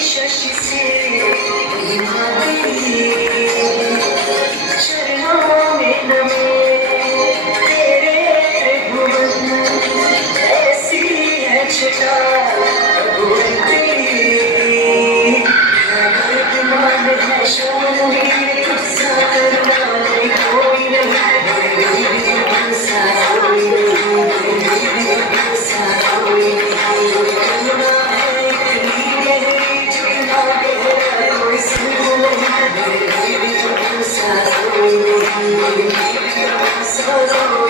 शशि से चरणों में नमे तेरे त्रिभुवन ऐसी है छटा प्रभु तेरी विद्यमान है शून्य तुझसा करना नहीं कोई नहीं तुझसा कोई नहीं तुझसा कोई नहीं करना है इतनी जुड़ना है कोई सुन नहीं तुझसा कोई नहीं तुझसा